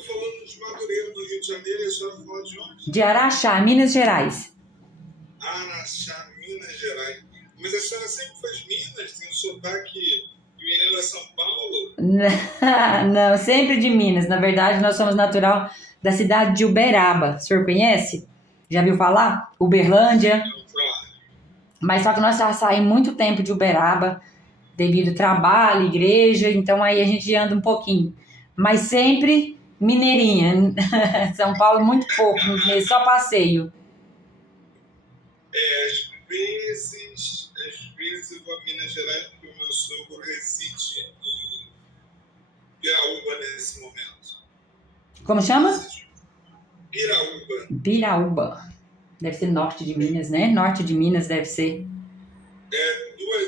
estou falando de Madureira, no Rio de Janeiro, e a senhora fala de onde? De Araxá, Minas Gerais. Araxá, Minas Gerais. Mas a senhora sempre foi de Minas, tem um sotaque de Mineiro a São Paulo? Não, sempre de Minas. Na verdade, nós somos natural da cidade de Uberaba. O senhor conhece? Já viu falar? Uberlândia. Mas só que nós já saímos muito tempo de Uberaba, devido ao trabalho, igreja, então aí a gente anda um pouquinho. Mas sempre mineirinha. São Paulo, muito pouco, só passeio. Às vezes eu vou a Minas Gerais porque o meu sogro reside em Piraúba nesse momento. Como chama? Piraúba. Piraúba. Deve ser norte de Minas, né? Norte de Minas deve ser.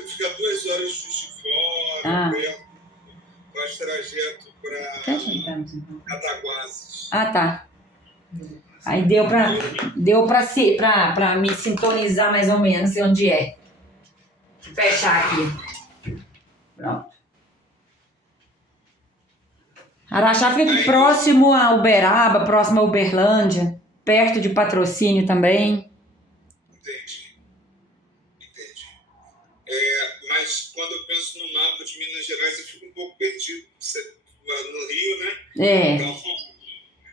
Fica 2 horas de Juiz de Fora, perto, faz trajeto para Cataguases. Ah, tá. Aí deu pra me sintonizar mais ou menos onde é. Vou fechar aqui. Pronto. Araxá fica próximo a Uberaba, próximo a Uberlândia, perto de Patrocínio também. Entendi. Mas quando eu penso no mapa de Minas Gerais, eu fico um pouco perdido. Você no Rio, né? Então,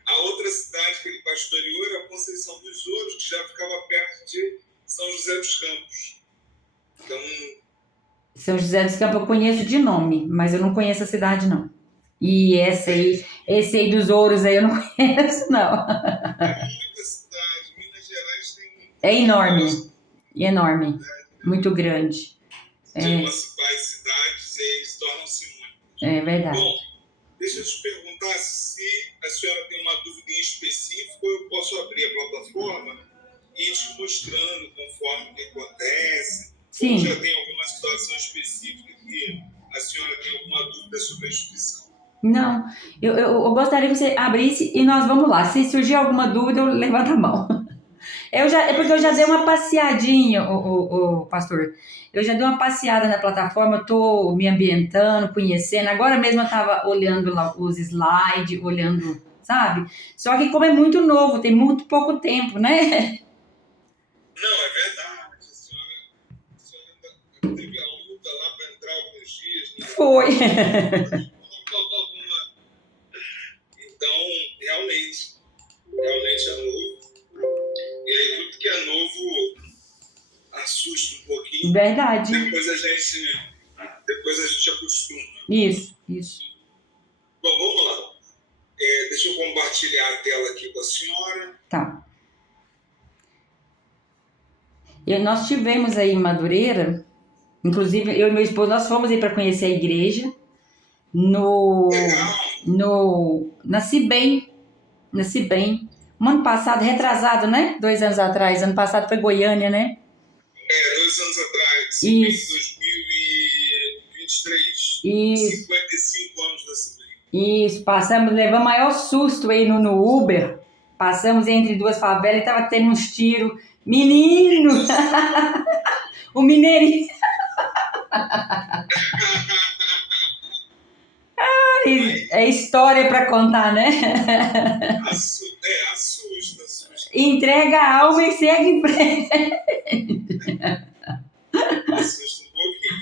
a outra cidade que ele pastoreou era Conceição dos Ouros, que já ficava perto de São José dos Campos. Então, São José dos Campos eu conheço de nome, mas eu não conheço a cidade, não. E esse aí dos Ouros aí eu não conheço, não. É muita cidade. Minas Gerais tem... É enorme. Muito grande. Tem umas pais cidades e eles tornam-se muitas. É verdade. Bom, deixa eu te perguntar se a senhora tem uma dúvida em específico, eu posso abrir a plataforma e ir te mostrando conforme o que acontece. Sim. Ou já tem alguma situação específica que a senhora tem alguma dúvida sobre a instituição? Não, eu gostaria que você abrisse e nós vamos lá. Se surgir alguma dúvida, eu levanto a mão. Porque eu já dei uma passeadinha, o pastor. Eu já dei uma passeada na plataforma, eu tô me ambientando, conhecendo. Agora mesmo eu tava olhando lá os slides, olhando, sabe? Só que como é muito novo, tem muito pouco tempo, né? Não, é verdade. A senhora teve a luta lá para entrar alguns dias, né? Foi. Então, realmente é novo. E aí tudo que é novo assusta um pouquinho. Verdade. Depois a gente acostuma. Isso. Bom, vamos lá. Deixa eu compartilhar a tela aqui com a senhora. Tá. Nós tivemos aí em Madureira, inclusive eu e meu esposo, nós fomos aí para conhecer a igreja na Cibem, um ano passado, retrasado, né? 2 anos atrás, ano passado foi Goiânia, né? 2 anos atrás, isso. 2023, isso. 55 anos da Cibem. Isso, levamos maior susto aí no Uber, passamos entre 2 favelas e tava tendo uns tiros, menino, o mineirinho. É história pra contar, né? Assusta. Entrega a alma e segue em frente. Assusta um pouquinho.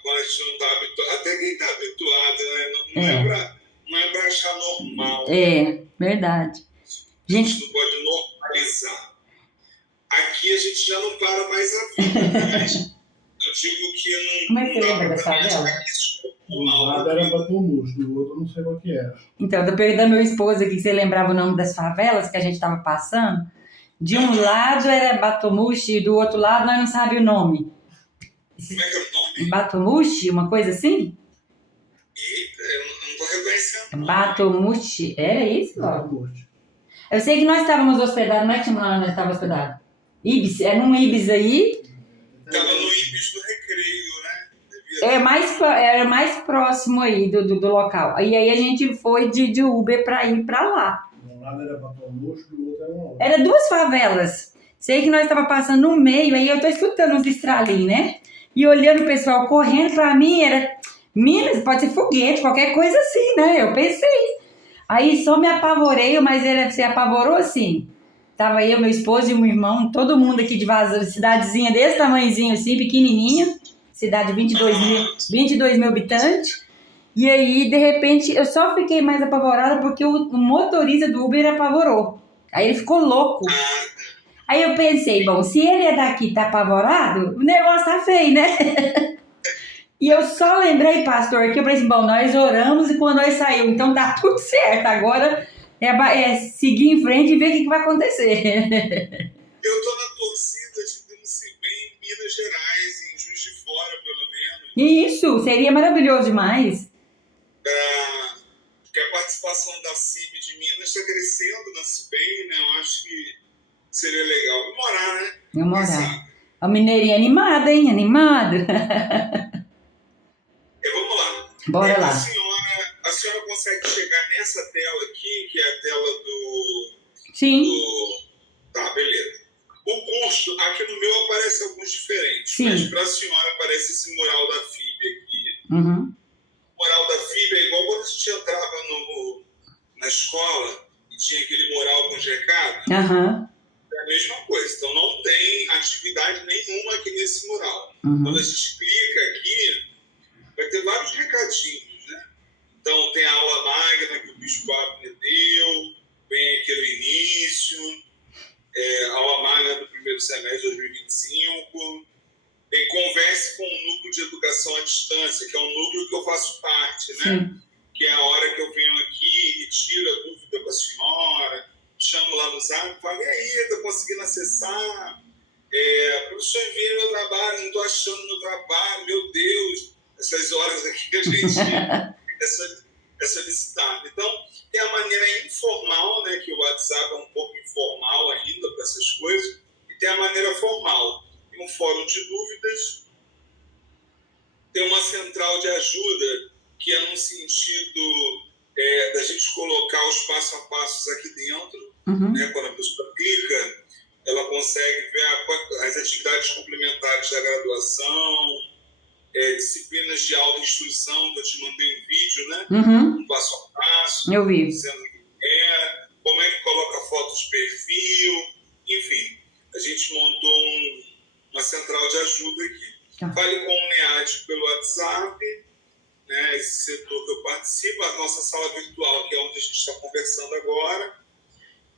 Agora a gente não tá habituado. Até quem tá habituado, né? Não é pra achar normal. É, verdade. A gente não pode normalizar. Aqui a gente já não para mais a vida, mas eu digo que não. Como é que você lembra dessa favela? Um lado era Batomuxo, do outro eu não sei qual que era. Então, eu tô perguntando meu esposo aqui, você lembrava o nome das favelas que a gente tava passando? De um lado era Batomuxo e do outro lado nós não sabíamos o nome. Como é que é o nome? Batomuxo, uma coisa assim? Eita, eu não tô reconhecendo. Batomuxo, era isso? Eu sei que nós estávamos hospedados, não é que chama lá, nós estávamos hospedados? Ibis, era num Ibis aí. Tava no Ibis do Recreio, né? Era mais próximo aí do local. E aí a gente foi de Uber pra ir pra lá. Um lado era Batomuxo, do outro era uma outra. Era 2 favelas. Sei que nós estávamos passando no meio, aí eu tô escutando uns estralinhos, né? E olhando o pessoal correndo, pra mim era... Minas, pode ser foguete, qualquer coisa assim, né? Eu pensei. Aí só me apavorei, mas ele se apavorou assim. Tava eu, meu esposo e o meu irmão, todo mundo aqui de Vaza, cidadezinha desse tamanhozinho assim, pequenininha. Cidade de 22 mil habitantes. E aí, de repente, eu só fiquei mais apavorada porque o motorista do Uber apavorou. Aí ele ficou louco. Aí eu pensei, bom, se ele é daqui e tá apavorado, o negócio tá feio, né? E eu só lembrei, pastor, que eu falei assim, bom, nós oramos e quando nós saímos, então tá tudo certo. Agora é seguir em frente e ver o que vai acontecer. Eu tô na torcida de não se ver em Minas Gerais, em Juiz de Fora, pelo menos. Isso, seria maravilhoso demais. Porque a participação da CIB de Minas está crescendo na CIBEM, né? Eu acho que seria legal. Vou morar, né? Vou morar. A mineirinha animada, hein? Animada. Vamos lá. Bora lá. A senhora consegue chegar nessa tela aqui, que é a tela do... Sim. Tá, beleza. O curso, aqui no meu aparece alguns diferentes. Sim. Mas para a senhora aparece esse mural da FIB aqui. Uhum. O mural da FIB é igual quando a gente entrava na escola e tinha aquele mural com os recados. Uhum. É a mesma coisa. Então não tem atividade nenhuma aqui nesse mural. Uhum. Quando a gente clica aqui, vai ter vários recadinhos, né? Então tem a aula magna que o Bispo Abner deu, vem aqui no início, aula magna do primeiro semestre de 2025, tem converse com o núcleo de educação à distância, que é um núcleo que eu faço parte, né? Sim. Que é a hora que eu venho aqui e tiro a dúvida com a senhora, chamo lá no Zap, falo, e aí, estou conseguindo acessar? Professor, enviei meu trabalho, não estou achando meu trabalho, meu Deus, essas horas aqui que a gente é solicitado. Então, tem a maneira informal, né, que o WhatsApp é um pouco informal ainda para essas coisas, e tem a maneira formal. Tem um fórum de dúvidas, tem uma central de ajuda, que é no sentido da gente colocar os passo a passos aqui dentro, Uhum. né, quando a pessoa clica, ela consegue ver as atividades complementares da graduação, disciplinas de autoinstrução, que eu te mandei um vídeo, né? Uhum. Um passo a passo. Eu vi. Dizendo o que como é que coloca fotos de perfil, enfim. A gente montou uma central de ajuda aqui. Tá. Fale com o NEAD pelo WhatsApp, né? Esse setor que eu participo, a nossa sala virtual, que é onde a gente está conversando agora,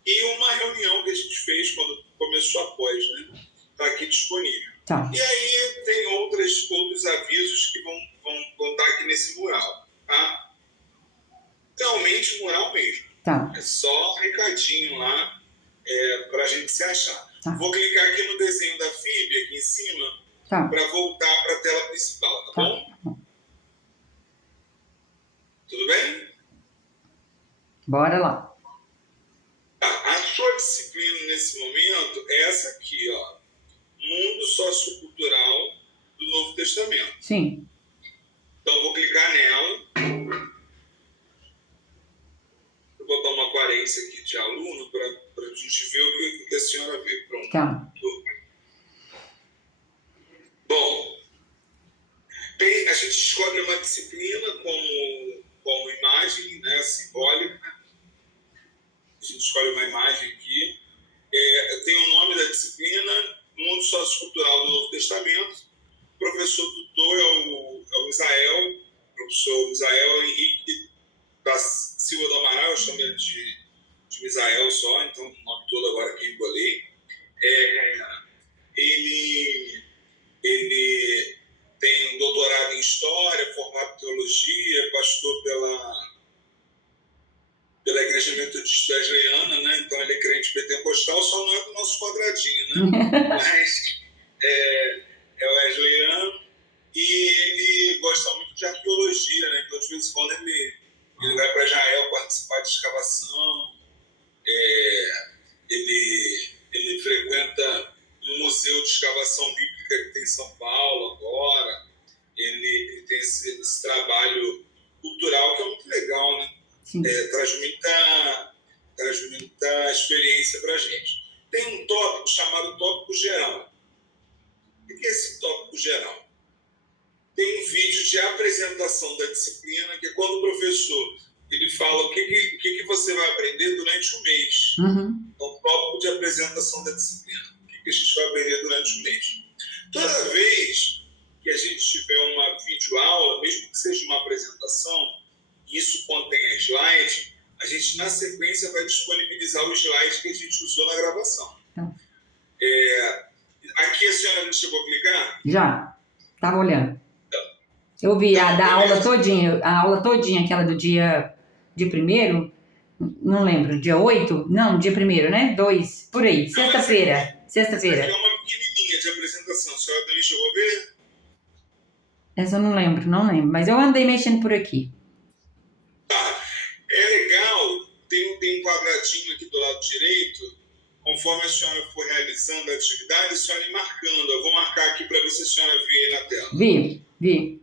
e uma reunião que a gente fez quando começou a pós, né? Está aqui disponível. Tá. E aí tem outros avisos que vão estar aqui nesse mural, tá? Realmente mural mesmo. Tá. É só um recadinho lá para a gente se achar. Tá. Vou clicar aqui no desenho da FIB, aqui em cima, Tá. para voltar para a tela principal, tá bom? Tudo bem? Bora lá. Tá. A sua disciplina nesse momento é essa aqui, ó. Mundo Sociocultural do Novo Testamento. Sim. Então, vou clicar nela. Vou botar uma aparência aqui de aluno para a gente ver o que a senhora vê. Pronto. Tá. Bom, a gente escolhe uma disciplina como imagem, né, simbólica. A gente escolhe uma imagem aqui. Tem o nome da disciplina, Mundo Sociocultural do Novo Testamento. O professor tutor é o Isael, o professor Isael Henrique da Silva do Amaral, eu chamo ele de Isael só, então o nome todo agora aqui embolei. Ele tem um doutorado em História, formado em Teologia, pastor pela Igreja Metodista Wesleyana, né? Então ele é crente pentecostal, só não é do nosso quadradinho, né? Mas é wesleyano e ele gosta muito de arqueologia, né? Então de vez em quando ele vai para Israel participar de escavação, ele frequenta um museu de escavação bíblica que tem em São Paulo agora, ele tem esse trabalho cultural que é muito legal, né? Traz muita experiência para a gente. Tem um tópico chamado tópico geral. O que é esse tópico geral? Tem um vídeo de apresentação da disciplina, que é quando o professor ele fala o que você vai aprender durante o mês. Uhum. Então, tópico de apresentação da disciplina. O que a gente vai aprender durante o mês. Toda vez que a gente tiver uma videoaula, mesmo que seja uma apresentação, isso contém slide, a gente, na sequência, vai disponibilizar o slide que a gente usou na gravação. Aqui a senhora não chegou a clicar? Já. Tava olhando. Eu vi a aula todinha, aquela do dia primeiro, não lembro, dia 8? Não, dia 1º, né? 2, por aí. Sexta-feira. Essa aqui é uma pequenininha de apresentação. A senhora também chegou a ver? Essa eu não lembro. Mas eu andei mexendo por aqui. Tá. É legal, tem um quadradinho aqui do lado direito, conforme a senhora for realizando a atividade, a senhora ir marcando. Eu vou marcar aqui para ver se a senhora vê aí na tela. Vi.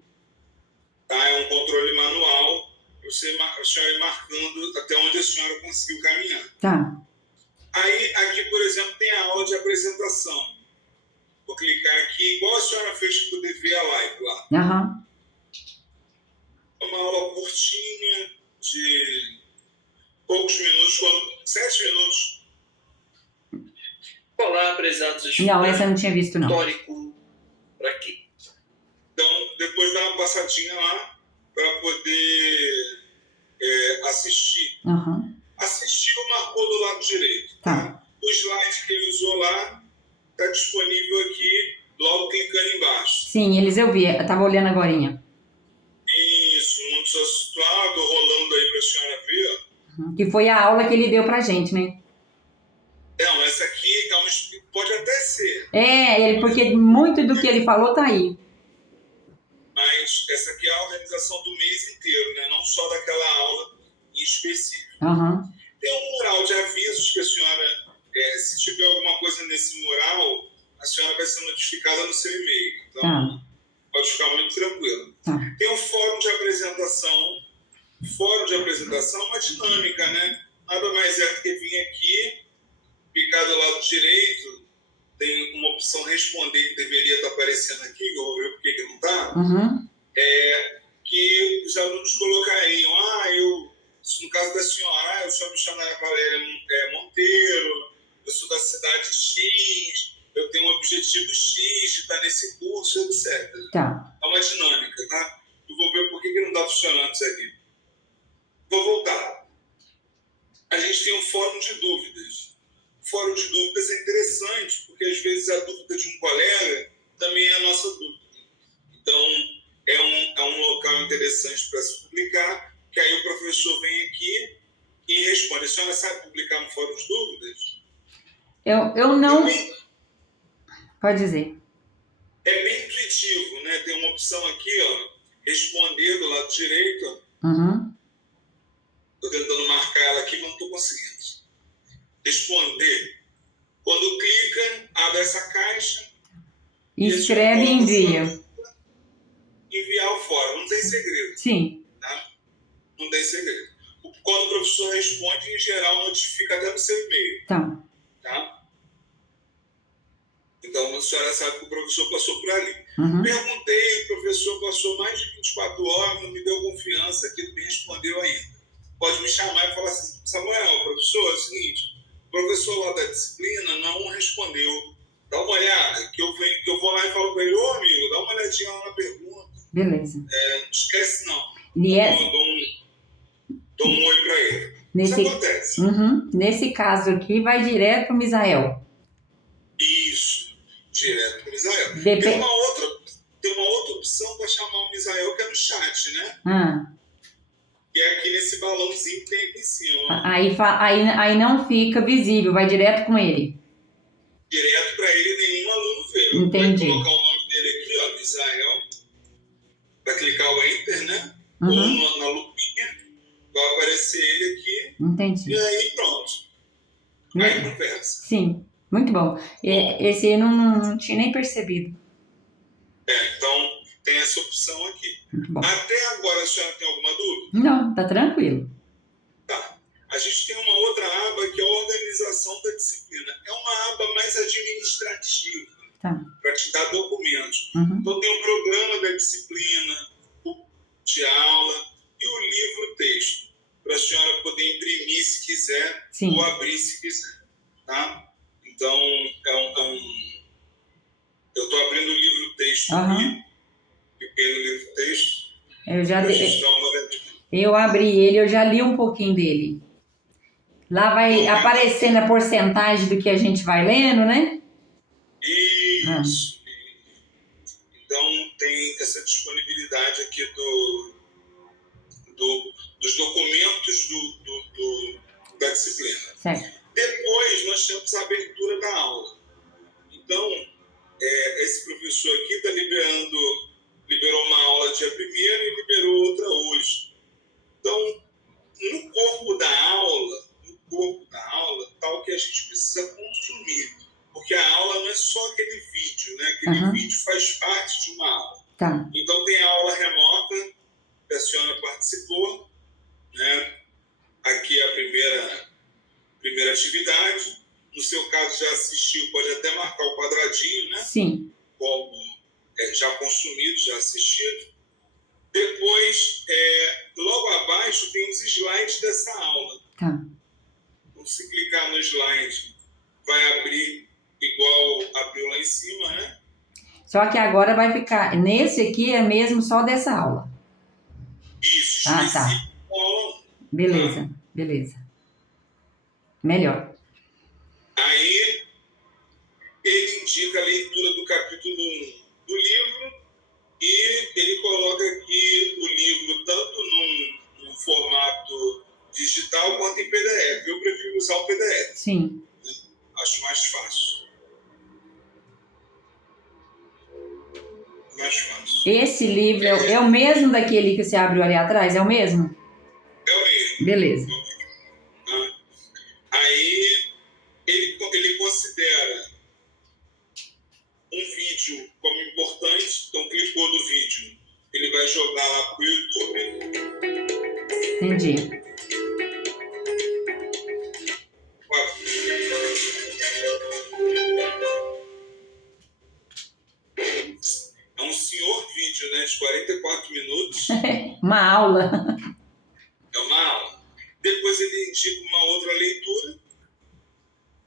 Tá? É um controle manual, a senhora ir marcando até onde a senhora conseguiu caminhar. Tá. Aí, aqui, por exemplo, tem a aula de apresentação. Vou clicar aqui, igual a senhora fez para poder ver a live lá. Aham. É uma aula curtinha, de poucos minutos, 7 minutos. Olá, prezados estudantes. Não, essa eu não tinha visto, não. Histórico para quê? Então, depois dá uma passadinha lá para poder assistir. Aham. Assistiu, marcou do lado direito. Tá. O slide que ele usou lá está disponível aqui, logo clicando embaixo. Sim, eu vi. Eu tava olhando agorinha. Isso, muito situado, rolando aí para a senhora ver. Ó. Que foi a aula que ele deu pra gente, né? Não, essa aqui pode até ser. Porque muito do que ele falou tá aí. Mas essa aqui é a organização do mês inteiro, né? Não só daquela aula em específico. Aham. Tem um mural de avisos que a senhora, se tiver alguma coisa nesse mural, a senhora vai ser notificada no seu e-mail. Então, Tá. pode ficar muito tranquilo. Tá. Tem um fórum de apresentação. Fórum de apresentação é uma dinâmica, né? Nada mais é do que vir aqui, clicar do lado direito, tem uma opção responder que deveria estar aparecendo aqui, que eu vou ver por que não está. Uhum. Que os alunos colocariam, no caso da senhora, eu sou a missionária Valéria Monteiro, eu sou da cidade X, eu tenho um objetivo X de estar nesse curso, etc. Tá. É uma dinâmica, tá? Eu vou ver por que não está funcionando isso aqui. Vou voltar. A gente tem um fórum de dúvidas. O fórum de dúvidas é interessante, porque às vezes a dúvida de um colega também é a nossa dúvida. Então, é um local interessante para se publicar, que aí o professor vem aqui e responde. A senhora sabe publicar no fórum de dúvidas? Eu não... Pode dizer. É bem intuitivo, né? Tem uma opção aqui, ó, responder do lado direito, ó. Uhum. Estou tentando marcar ela aqui, mas não estou conseguindo. Responder. Quando clica, abre essa caixa. Escreve e envia. Enviar o fórum. Não tem segredo. Sim. Tá? Não tem segredo. Quando o professor responde, em geral, notifica até no seu e-mail. Tá? Então, a senhora sabe que o professor passou por ali. Uhum. Perguntei, o professor passou mais de 24 horas, não me deu confiança aqui, não me respondeu ainda. Pode me chamar e falar assim, Samuel, professor, é o seguinte, o professor lá da disciplina não respondeu. Dá uma olhada, que eu vou lá e falo para ele, ô amigo, dá uma olhadinha lá na pergunta. Beleza. Não esquece não. Dou um oi para ele. Isso acontece. Uhum. Nesse caso aqui, vai direto pro Misael. Isso, direto pro Misael. Tem uma outra opção para chamar o Misael, que é no chat, né? E é aqui nesse balãozinho que tem aqui em cima. Aí não fica visível, vai direto com ele. Direto para ele, nenhum aluno vê. Entendi. Vai colocar o nome dele aqui, ó, Misael. Vai clicar o Enter, né? Uhum. Ou na lupinha. Vai aparecer ele aqui. Entendi. E aí pronto. Aí conversa. Sim, muito bom. Esse eu não tinha nem percebido. Então tem essa opção aqui. Muito bom. Até agora a senhora tem alguma dúvida? Não, tá tranquilo. Tá. A gente tem uma outra aba que é a organização da disciplina. É uma aba mais administrativa. Tá. Para te dar documentos. Uhum. Então tem o programa da disciplina, o de aula e o livro-texto. quiser, Sim. ou abrir se quiser, tá? Então, eu estou abrindo o livro-texto aqui, pequeno livro-texto. Eu abri ele, eu já li um pouquinho dele. Lá vai aparecendo a porcentagem do que a gente vai lendo, né? Isso. Então, tem essa disponibilidade aqui dos documentos da disciplina. Certo. Depois, nós temos a abertura da aula. Então, esse professor aqui liberou uma aula dia 1º e liberou outra hoje. Então, no corpo da aula, está o que a gente precisa consumir. Porque a aula não é só aquele vídeo, né? Aquele vídeo faz parte de uma aula. Tá. Então, tem a aula remota, que a senhora participou, né? Aqui é a primeira atividade. No seu caso, já assistiu, pode até marcar o quadradinho, né? Sim. Como já consumido, já assistido. Depois, logo abaixo, tem os slides dessa aula. Tá. Então, se clicar no slide, vai abrir igual abriu lá em cima, né? Só que agora vai ficar... Nesse aqui é mesmo só dessa aula. Isso, tá. Beleza, beleza. Melhor. Aí, ele indica a leitura do capítulo 1 do livro e ele coloca aqui o livro tanto num formato digital quanto em PDF. Eu prefiro usar o PDF. Sim. Acho mais fácil. Mais fácil. Esse livro é o mesmo daquele que você abriu ali atrás? É o mesmo? É o mesmo. Beleza. Aí, ele considera um vídeo como importante, então clicou no vídeo, ele vai jogar lá pro YouTube. Entendi. É um senhor vídeo, né, de 44 minutos. Uma aula. É uma aula. Depois ele indica uma outra leitura.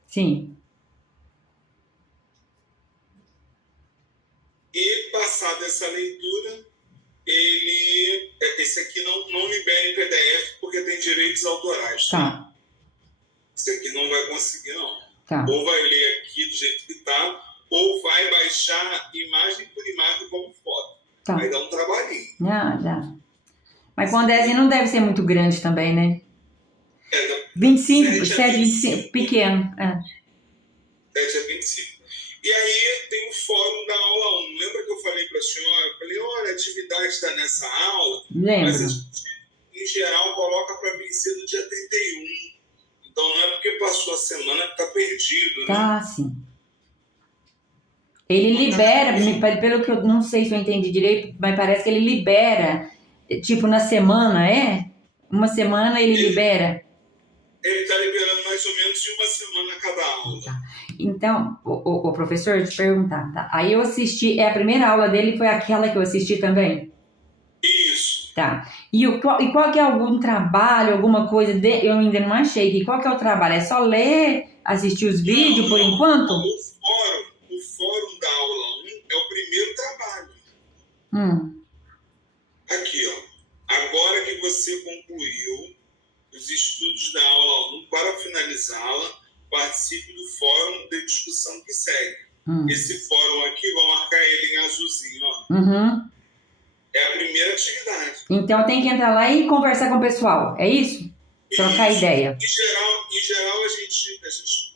Sim. E, passada essa leitura, esse aqui não libera em PDF porque tem direitos autorais. Tá. Esse aqui não vai conseguir, não. Tá. Ou vai ler aqui do jeito que tá, ou vai baixar imagem por imagem como foto. Tá. Vai dar um trabalhinho. Dá. Mas quando é assim não deve ser muito grande também, né? 25, 7 25, pequeno. 7 a 25. E aí tem o fórum da aula 1. Lembra que eu falei para a senhora? Eu falei, olha, a atividade está nessa aula, Lembro. mas a gente, em geral, coloca para vencer no dia 31. Então não é porque passou a semana que está perdido, né? Tá, sim. Ele libera, pelo que eu não sei se eu entendi direito, mas parece que ele libera, tipo na semana, uma semana ele libera. Ele está liberando mais ou menos de uma semana cada aula. Tá. Então, o professor, deixa eu te perguntar, tá? Aí eu assisti, a primeira aula dele foi aquela que eu assisti também? Isso. Tá. E qual que é algum trabalho, alguma coisa, eu ainda não achei aqui, qual que é o trabalho? É só ler, assistir os vídeos por enquanto? O fórum da aula 1 é o primeiro trabalho. Aqui, ó. Agora que você concluiu os estudos da aula 1, para finalizá-la, participe do fórum de discussão que segue. Esse fórum aqui, vou marcar ele em azulzinho, ó. É a primeira atividade. Então tem que entrar lá e conversar com o pessoal, é isso? Trocar ideia. Em geral a gente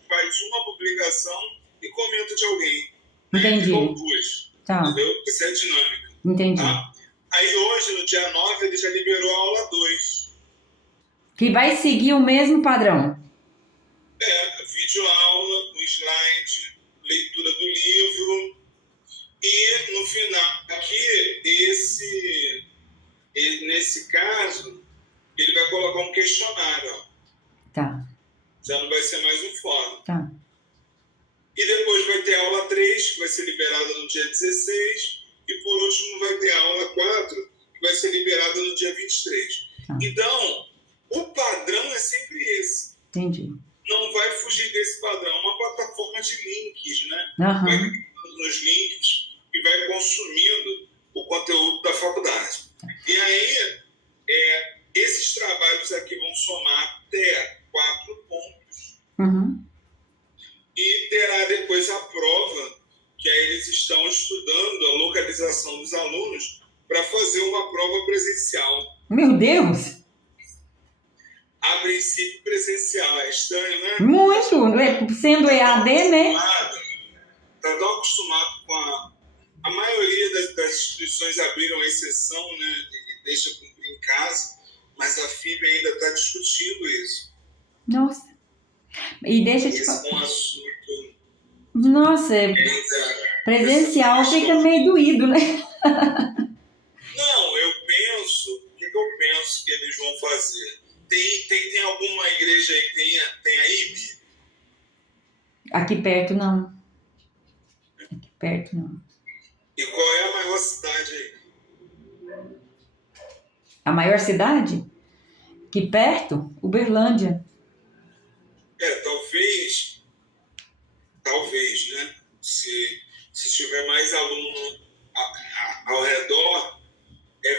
faz uma publicação e comenta de alguém. Entendi. Ou duas. Tá. Entendeu? Isso é dinâmica. Entendi. Tá? Aí hoje, no dia 9, ele já liberou a aula 2. Que vai seguir o mesmo padrão. Vídeo aula, um slide, leitura do livro. E no final, aqui, nesse caso, ele vai colocar um questionário. Ó. Tá. Já não vai ser mais um fórum. Tá. E depois vai ter a aula 3, que vai ser liberada no dia 16. E por último vai ter a aula 4, que vai ser liberada no dia 23. Tá. Então, o padrão é sempre esse. Entendi. Não vai fugir desse padrão. É uma plataforma de links, né? Aham. Vai nos links e vai consumindo o conteúdo da faculdade. E aí, esses trabalhos aqui vão somar até 4 pontos. Uhum. E terá depois a prova, que aí eles estão estudando a localização dos alunos para fazer uma prova presencial. Meu Deus! A princípio presencial. É estranho, né? Muito! Sendo EAD, né? Está tão acostumado com a maioria das instituições abriram exceção, né? E deixa cumprir em casa, mas a FIB ainda está discutindo isso. Nossa. E deixa eu te Esse falar. é um assunto. Nossa, presencial fica meio doído, né? Não, eu penso. O que eu penso que eles vão fazer? Tem alguma igreja aí que tem a IB? Aqui perto não. Aqui perto não. E qual é a maior cidade aí? A maior cidade? Aqui perto? Uberlândia. Talvez, né? Se tiver mais aluno ao redor,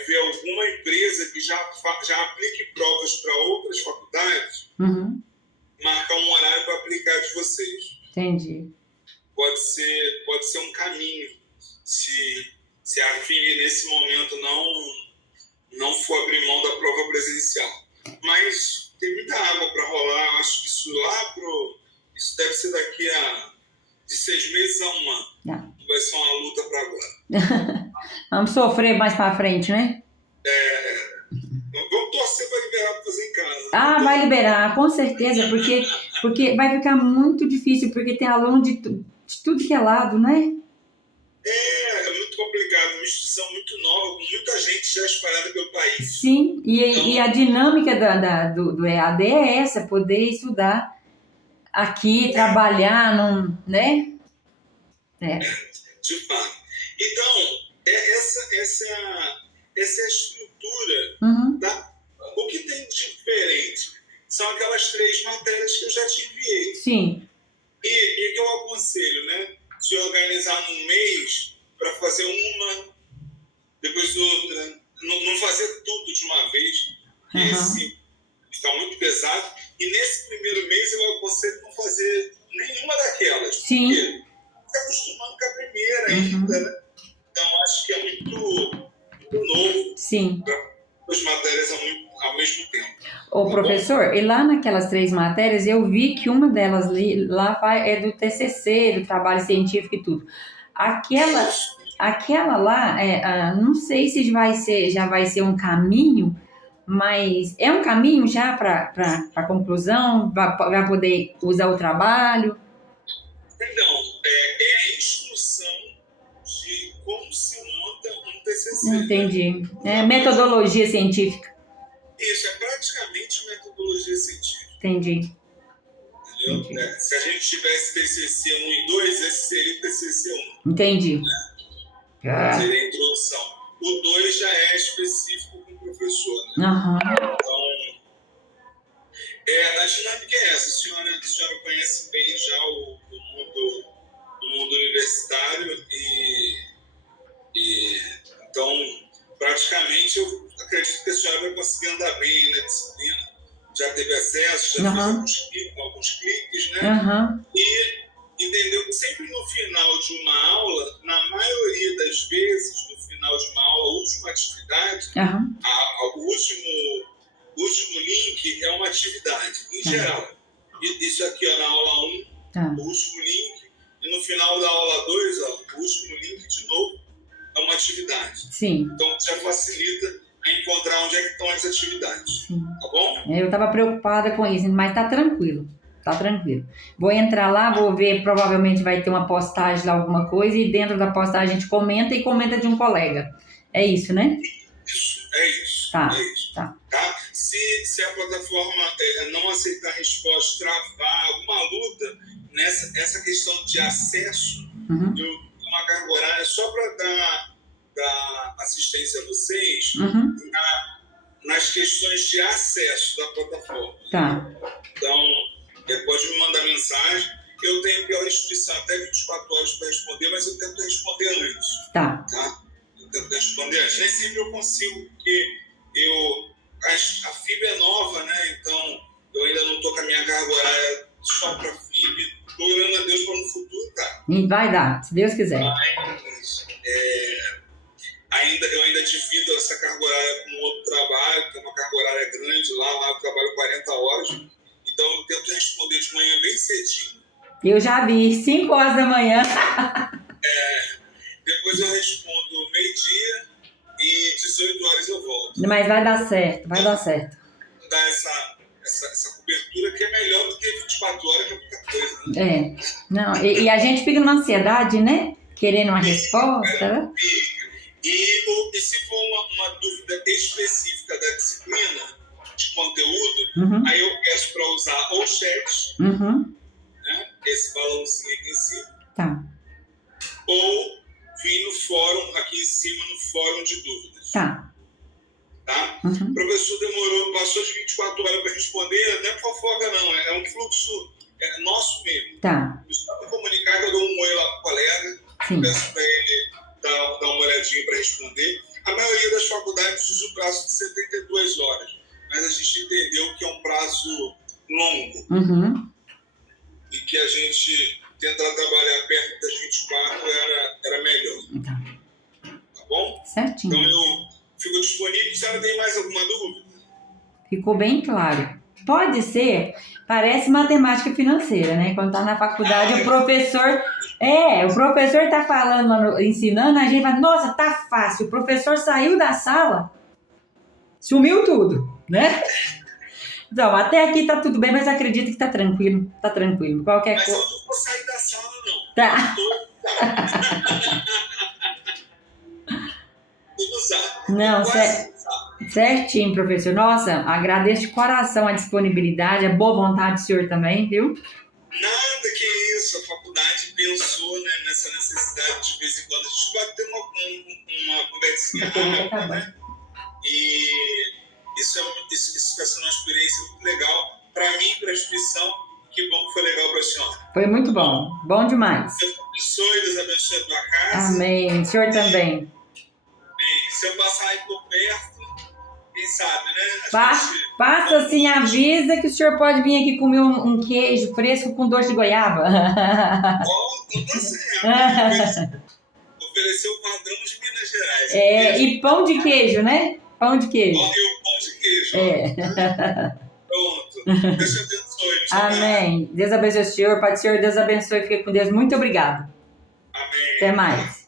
ver alguma empresa que já aplique provas para outras faculdades, Uhum. marcar um horário para aplicar de vocês. Entendi. Pode ser um caminho. Se a FIB nesse momento não for abrir mão da prova presencial. Mas tem muita água para rolar. Eu acho que isso deve ser daqui de 6 meses a 1 ano. Não. Vai ser uma luta para agora. Vamos sofrer mais pra frente, né? Vamos torcer para liberar para fazer em casa. Ah, vai liberar, com certeza, porque vai ficar muito difícil, porque tem aluno de tudo que é lado, né? É muito complicado, uma instituição muito nova, com muita gente já espalhada pelo país. Sim, e a dinâmica do EAD é essa, poder estudar aqui, trabalhar, né? De fato. Então, essa é a estrutura. Uhum. O que tem de diferente são aquelas 3 matérias que eu já te enviei. Sim. E que eu aconselho, né? Se organizar num mês para fazer uma, depois outra. Não fazer tudo de uma vez. Uhum. Esse está muito pesado. E nesse primeiro mês eu aconselho não fazer nenhuma daquelas. Sim. Porque está acostumando com a primeira ainda, né? Então acho que é muito novo. Sim. Para as matérias ao mesmo tempo. Ô, professor, e lá naquelas 3 matérias, eu vi que uma delas lá é do TCC, do trabalho científico e tudo. Aquela lá, não sei se já vai ser um caminho, mas é um caminho já para a conclusão? Vai poder usar o trabalho? Então, é a instrução de como se monta um TCC. Entendi. É metodologia científica. Isso, é praticamente metodologia científica. Entendi. Entendeu? Se a gente tivesse TCC 1 e 2, esse seria o TCC 1. Entendi. Seria a introdução. O 2 já é específico com o professor, né? Uhum. Então, a dinâmica é essa. A senhora conhece bem já o mundo universitário e então, praticamente, eu acredito que a senhora vai conseguir andar bem na disciplina. Já teve acesso, já fez alguns cliques, né? Uhum. E entendeu que sempre no final de uma aula, na maioria das vezes, no final de uma aula, a última atividade, o último link é uma atividade, em geral. Isso aqui, ó, na aula 1, o último link, e no final da aula 2, o último link de novo, é uma atividade. Sim. Então, já facilita a encontrar onde é que estão as atividades. Sim. Tá bom? Eu estava preocupada com isso, mas tá tranquilo. Tá tranquilo. Vou entrar lá, vou ver, provavelmente vai ter uma postagem lá, alguma coisa, e dentro da postagem a gente comenta e comenta de um colega. É isso, né? Isso, é isso. Tá, é isso. tá. Se a plataforma não aceitar a resposta, travar alguma luta nessa questão de acesso, Uhum. eu tenho uma carga horária só para dar assistência a vocês nas questões de acesso da plataforma. Tá. Então, Pode me mandar mensagem. Eu tenho pela instituição até 24 horas para responder, mas eu tento responder antes. Tá. Eu tento responder antes. Nem sempre eu consigo, porque a FIB é nova, né? Então eu ainda não estou com a minha carga horária só para a FIB. Estou orando a Deus para no futuro, tá? E vai dar, se Deus quiser. Mas, eu ainda divido essa carga horária com outro trabalho, que é uma carga horária grande. Lá eu trabalho 40 horas. Então eu tento responder de manhã bem cedinho. Eu já vi, 5 horas da manhã. Depois eu respondo meio-dia e 18 horas eu volto. Mas vai dar certo, vai dar certo. Dá essa cobertura que é melhor do que 24 horas, que é muita coisa, né? Não, e a gente fica numa ansiedade, né? Querendo uma resposta, né? E se for uma dúvida específica da disciplina, de conteúdo, aí eu peço para usar ou chat, né? Esse balãozinho aqui em cima. Tá. Ou vir no fórum, aqui em cima, no fórum de dúvidas. Tá. O professor passou de 24 horas para responder, não é fofoca não, é um fluxo nosso mesmo. Tá. Só para comunicar que eu dou um oi lá pro colega, peço para ele dar uma olhadinha para responder. A maioria das faculdades usa o prazo de 72 horas, mas a gente entendeu que é um prazo longo. E que a gente tentar trabalhar perto das 24 era melhor. Tá bom? Certinho. Então eu fico disponível. Se ela tem mais alguma dúvida? Ficou bem claro. Pode ser, parece matemática financeira, né? Quando tá na faculdade, o professor tá falando, ensinando, a gente fala, nossa, tá fácil. O professor saiu da sala, sumiu tudo, né? Então, até aqui tá tudo bem, mas acredito que tá tranquilo. Tá tranquilo. Qualquer coisa. Mas eu não vou sair da sala, não. Tá. Tudo usar. Não, certinho, professor. Nossa, agradeço de coração a disponibilidade, a boa vontade do senhor também, viu? Nada que isso. A faculdade pensou, né, nessa necessidade de vez em quando a gente bater uma conversinha rápida, né? E isso está sendo uma experiência muito legal para mim e para a instituição. Que bom que foi legal para a senhora. Foi muito bom. Bom demais. Deus abençoe a tua casa. Amém. O senhor também. Se eu passar aí por perto, quem sabe, né? Passa assim, avisa que o senhor pode vir aqui comer um queijo fresco com doce de goiaba. Não tá certo. Oferecer o padrão de Minas Gerais. E pão de queijo, né? Pão de queijo. E o pão de queijo. Pronto. Deus te abençoe. Amém. Deus abençoe o senhor. Pai do senhor, Deus abençoe. Fique com Deus. Muito obrigado. Amém. Até mais.